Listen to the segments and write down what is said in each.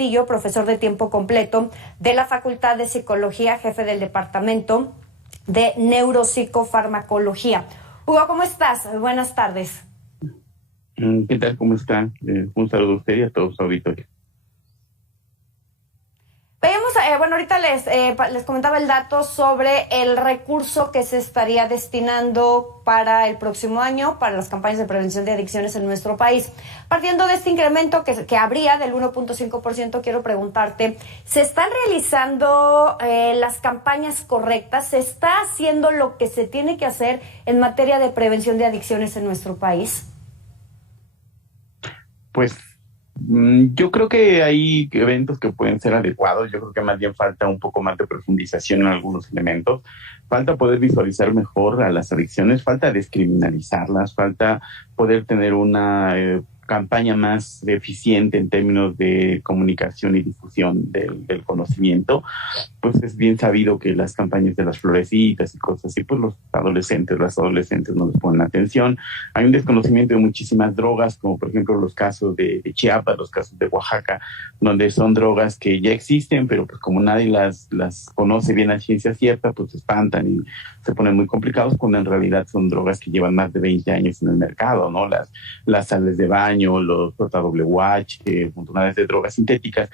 Castillo, profesor de tiempo completo de la Facultad de Psicología, jefe del Departamento de Neuropsicofarmacología. Hugo, ¿cómo estás? Buenas tardes. ¿Qué tal? ¿Cómo están? Un saludo a usted y a todos los auditores. Veamos, ahorita les comentaba el dato sobre el recurso que se estaría destinando para el próximo año para las campañas de prevención de adicciones en nuestro país. Partiendo de este incremento que habría del 1.5%, quiero preguntarte, ¿se están realizando las campañas correctas? ¿Se está haciendo lo que se tiene que hacer en materia de prevención de adicciones en nuestro país? Pues yo creo que hay eventos que pueden ser adecuados. Yo creo que más bien falta un poco más de profundización en algunos elementos. Falta poder visualizar mejor a las adicciones, falta descriminalizarlas, falta poder tener una campaña más eficiente en términos de comunicación y difusión del conocimiento. Pues es bien sabido que las campañas de las florecitas y cosas así, pues las adolescentes no les ponen atención. Hay un desconocimiento de muchísimas drogas, como por ejemplo los casos de Chiapas, los casos de Oaxaca, donde son drogas que ya existen, pero pues como nadie las conoce bien a ciencia cierta, pues se espantan y se ponen muy complicados, cuando en realidad son drogas que llevan más de 20 años en el mercado, ¿no? Las sales de baño, los JWH, montones de drogas sintéticas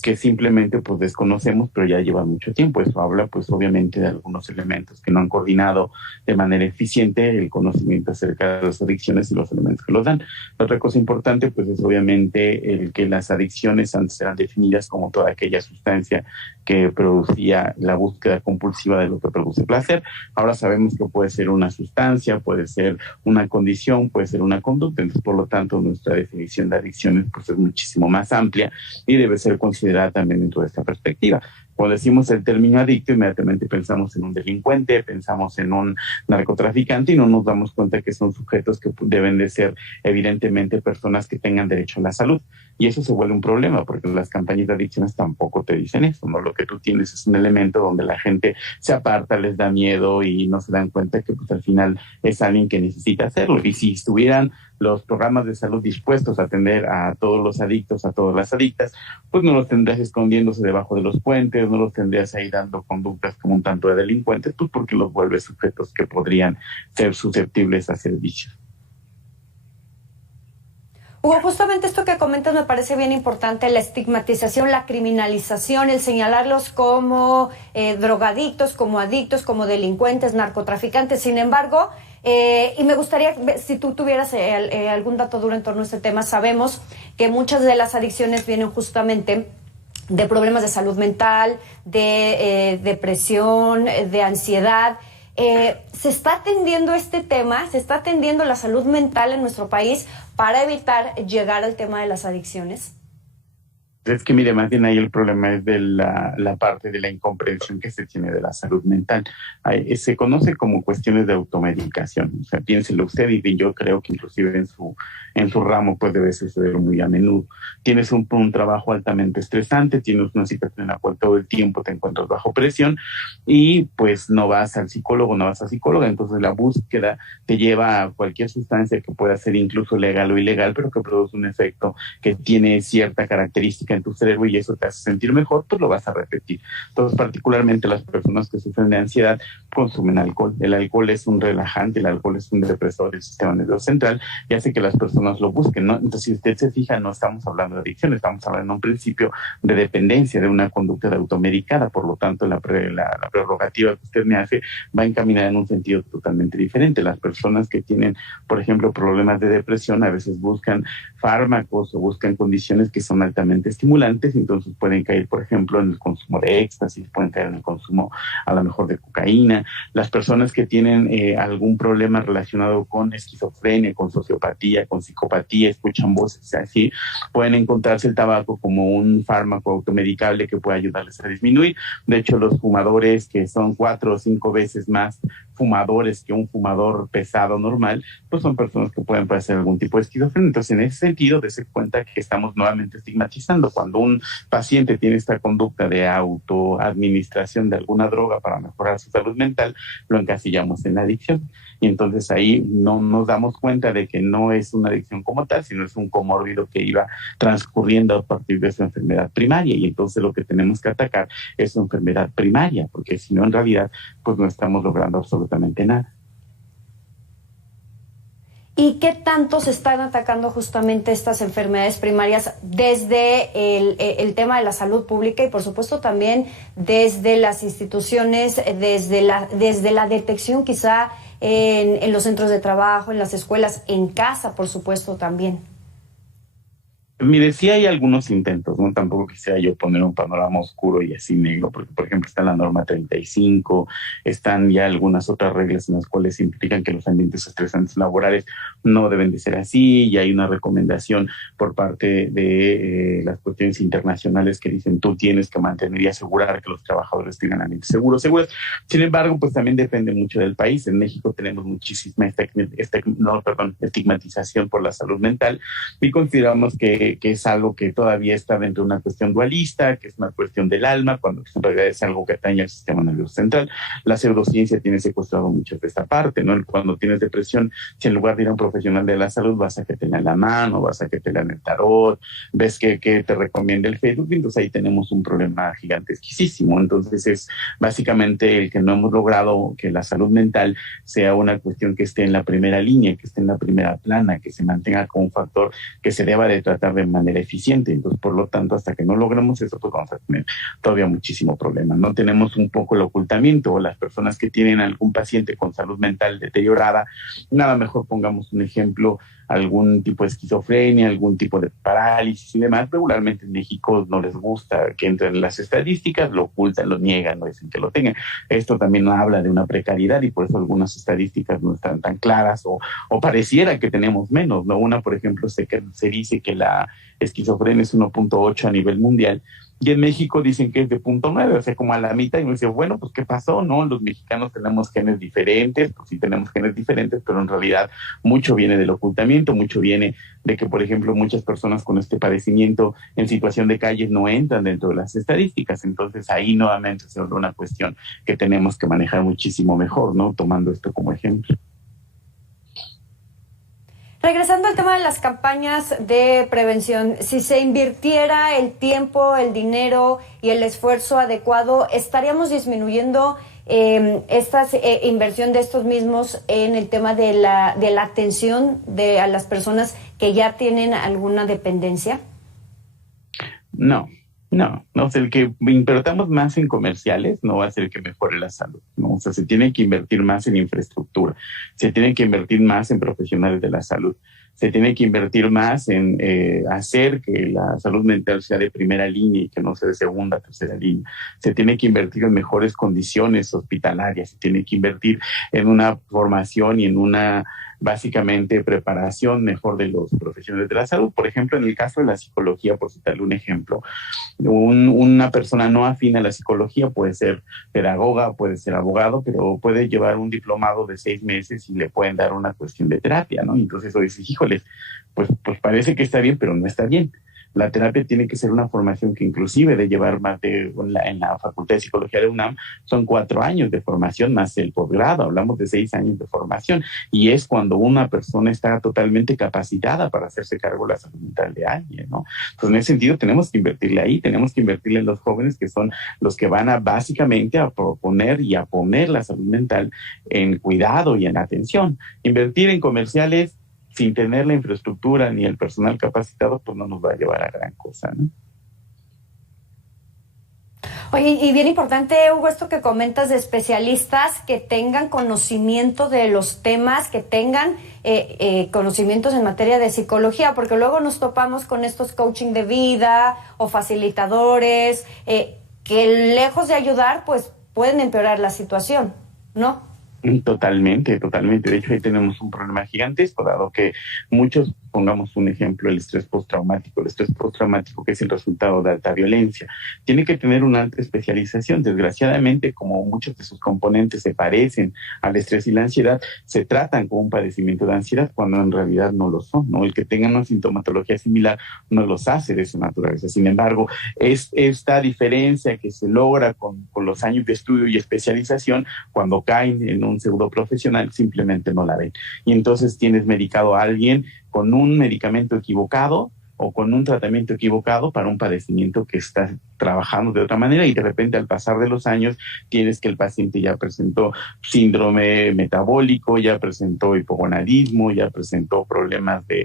que simplemente pues desconocemos, pero ya llevan mucho tiempo. Eso habla pues obviamente de algunos elementos que no han coordinado de manera eficiente el conocimiento acerca de las adicciones y los elementos que los dan. Otra cosa importante pues es obviamente el que las adicciones antes eran definidas como toda aquella sustancia que producía la búsqueda compulsiva de lo que produce placer. Ahora sabemos que puede ser una sustancia, puede ser una condición, puede ser una conducta. Entonces, por lo tanto, nuestra definición de adicciones pues es muchísimo más amplia y debe ser considerada también dentro de esta perspectiva. Cuando decimos el término adicto, inmediatamente pensamos en un delincuente, pensamos en un narcotraficante y no nos damos cuenta que son sujetos que deben de ser evidentemente personas que tengan derecho a la salud. Y eso se vuelve un problema porque las campañas de adicciones tampoco te dicen eso, ¿no? Lo que tú tienes es un elemento donde la gente se aparta, les da miedo y no se dan cuenta que pues al final es alguien que necesita hacerlo. Y si estuvieran los programas de salud dispuestos a atender a todos los adictos, a todas las adictas, pues no los tendrías escondiéndose debajo de los puentes, no los tendrías ahí dando conductas como un tanto de delincuentes, pues porque los vuelves sujetos que podrían ser susceptibles a servicios. Hugo, justamente esto que comentas me parece bien importante, la estigmatización, la criminalización, el señalarlos como drogadictos, como adictos, como delincuentes, narcotraficantes. Sin embargo, y me gustaría, si tú tuvieras algún dato duro en torno a este tema, sabemos que muchas de las adicciones vienen justamente de problemas de salud mental, de depresión, de ansiedad. ¿Se está atendiendo este tema? ¿Se está atendiendo la salud mental en nuestro país para evitar llegar al tema de las adicciones? Es que, mire, más bien ahí el problema es de la parte de la incomprensión que se tiene de la salud mental. Se conoce como cuestiones de automedicación. O sea, piénselo usted y yo creo que inclusive en su ramo pues debe suceder muy a menudo. Tienes un trabajo altamente estresante, tienes una situación en la cual todo el tiempo te encuentras bajo presión y pues no vas al psicólogo, no vas a psicóloga. Entonces la búsqueda te lleva a cualquier sustancia que pueda ser incluso legal o ilegal, pero que produce un efecto que tiene cierta característica en tu cerebro y eso te hace sentir mejor, pues lo vas a repetir. Entonces, particularmente las personas que sufren de ansiedad consumen alcohol. El alcohol es un relajante, el alcohol es un depresor del sistema nervioso central y hace que las personas lo busquen, ¿no? Entonces, si usted se fija, no estamos hablando de adicción, estamos hablando en un principio de dependencia, de una conducta de automedicada. Por lo tanto, la prerrogativa que usted me hace va encaminada en un sentido totalmente diferente. Las personas que tienen, por ejemplo, problemas de depresión, a veces buscan fármacos o buscan condiciones que son altamente estimulantes, entonces pueden caer, por ejemplo, en el consumo de éxtasis, pueden caer en el consumo a lo mejor de cocaína. Las personas que tienen algún problema relacionado con esquizofrenia, con sociopatía, con psicopatía, escuchan voces así, pueden encontrarse el tabaco como un fármaco automedicable que puede ayudarles a disminuir. De hecho, los fumadores que son 4 o 5 veces más fumadores que un fumador pesado normal, pues son personas que pueden padecer algún tipo de esquizofrenia. Entonces, en ese sentido, dése cuenta que estamos nuevamente estigmatizando. Cuando un paciente tiene esta conducta de autoadministración de alguna droga para mejorar su salud mental, lo encasillamos en la adicción. Y entonces ahí no nos damos cuenta de que no es una adicción como tal, sino es un comórbido que iba transcurriendo a partir de su enfermedad primaria. Y entonces lo que tenemos que atacar es su enfermedad primaria, porque si no, en realidad, pues no estamos logrando absolutamente nada. ¿Y qué tanto se están atacando justamente estas enfermedades primarias desde el tema de la salud pública y por supuesto también desde las instituciones, desde la detección quizá en los centros de trabajo, en las escuelas, en casa por supuesto también? Mire, sí hay algunos intentos, ¿no? Tampoco quisiera yo poner un panorama oscuro y así negro, porque, por ejemplo, está la norma 35, están ya algunas otras reglas en las cuales implican que los ambientes estresantes laborales no deben de ser así, y hay una recomendación por parte de las cuestiones internacionales que dicen tú tienes que mantener y asegurar que los trabajadores tengan ambientes seguros. Sin embargo, pues también depende mucho del país. En México tenemos muchísima estigmatización por la salud mental y consideramos que es algo que todavía está dentro de una cuestión dualista, que es una cuestión del alma, cuando en realidad es algo que atañe al sistema nervioso central. La pseudociencia tiene secuestrado mucho de esta parte, ¿no? Cuando tienes depresión, si en lugar de ir a un profesional de la salud vas a que te lean la mano, vas a que te lean el tarot, ves que te recomienda el Facebook, entonces ahí tenemos un problema gigantesquísimo. Entonces es básicamente el que no hemos logrado que la salud mental sea una cuestión que esté en la primera línea, que esté en la primera plana, que se mantenga como un factor que se deba de tratar de manera eficiente. Entonces, por lo tanto, hasta que no logremos eso, pues vamos a tener todavía muchísimo problema. No tenemos un poco el ocultamiento, o las personas que tienen algún paciente con salud mental deteriorada, nada mejor pongamos un ejemplo, algún tipo de esquizofrenia, algún tipo de parálisis y demás. Regularmente en México no les gusta que entren en las estadísticas, lo ocultan, lo niegan, no dicen que lo tengan. Esto también habla de una precariedad y por eso algunas estadísticas no están tan claras o pareciera que tenemos menos, ¿no? Una, por ejemplo, se dice que la esquizofrenia es 1.8 a nivel mundial y en México dicen que es de 0.9, o sea, como a la mitad, y uno dice, bueno, pues ¿qué pasó? No, los mexicanos tenemos genes diferentes, pues sí tenemos genes diferentes, pero en realidad mucho viene del ocultamiento, mucho viene de que, por ejemplo, muchas personas con este padecimiento en situación de calle no entran dentro de las estadísticas. Entonces ahí nuevamente se vuelve una cuestión que tenemos que manejar muchísimo mejor, ¿no? Tomando esto como ejemplo. Regresando al tema de las campañas de prevención, si se invirtiera el tiempo, el dinero y el esfuerzo adecuado, ¿estaríamos disminuyendo esta inversión de estos mismos en el tema de la atención a las personas que ya tienen alguna dependencia? No. O sea, el que invertamos más en comerciales no va a ser que mejore la salud, ¿no? O sea, se tiene que invertir más en infraestructura, se tiene que invertir más en profesionales de la salud, se tiene que invertir más en hacer que la salud mental sea de primera línea y que no sea de segunda, tercera línea. Se tiene que invertir en mejores condiciones hospitalarias, se tiene que invertir en una formación y en una básicamente preparación mejor de los profesionales de la salud. Por ejemplo, en el caso de la psicología, por citarle un ejemplo, una persona no afín a la psicología puede ser pedagoga, puede ser abogado, pero puede llevar un diplomado de 6 meses y le pueden dar una cuestión de terapia, ¿no? Entonces eso dice, híjoles, pues parece que está bien, pero no está bien. La terapia tiene que ser una formación que inclusive de llevar más en la Facultad de Psicología de UNAM son 4 años de formación más el posgrado, hablamos de 6 años de formación, y es cuando una persona está totalmente capacitada para hacerse cargo de la salud mental de alguien, ¿no? Entonces, en ese sentido tenemos que invertirle ahí, tenemos que invertirle en los jóvenes que son los que van a básicamente a proponer y a poner la salud mental en cuidado y en atención. Invertir en comerciales sin tener la infraestructura ni el personal capacitado, pues no nos va a llevar a gran cosa, ¿no? Oye, y bien importante, Hugo, esto que comentas de especialistas que tengan conocimiento de los temas, que tengan conocimientos en materia de psicología, porque luego nos topamos con estos coaching de vida o facilitadores que lejos de ayudar, pues pueden empeorar la situación, ¿no? Totalmente. De hecho, ahí tenemos un problema gigantesco, dado que muchos pongamos un ejemplo, el estrés postraumático. El estrés postraumático, que es el resultado de alta violencia, tiene que tener una alta especialización. Desgraciadamente, como muchos de sus componentes se parecen al estrés y la ansiedad, se tratan como un padecimiento de ansiedad cuando en realidad no lo son, ¿no? El que tengan una sintomatología similar no los hace de su naturaleza. Sin embargo, es esta diferencia que se logra con los años de estudio y especialización, cuando caen en un pseudo profesional, simplemente no la ven. Y entonces tienes medicado a alguien con un medicamento equivocado o con un tratamiento equivocado para un padecimiento que está trabajando de otra manera, y de repente al pasar de los años tienes que el paciente ya presentó síndrome metabólico, ya presentó hipogonadismo, ya presentó problemas de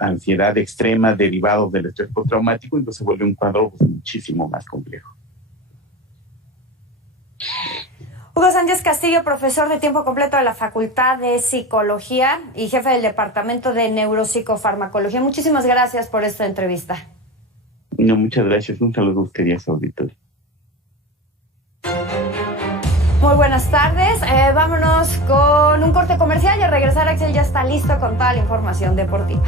ansiedad extrema derivados del estrés postraumático, entonces se vuelve un cuadro pues, muchísimo más complejo. Hugo Sánchez Castillo, profesor de tiempo completo de la Facultad de Psicología y jefe del Departamento de Neuropsicofarmacología. Muchísimas gracias por esta entrevista. No, muchas gracias. Un saludo a usted y a su auditorio. Muy buenas tardes. Vámonos con un corte comercial y al regresar Axel ya está listo con toda la información deportiva.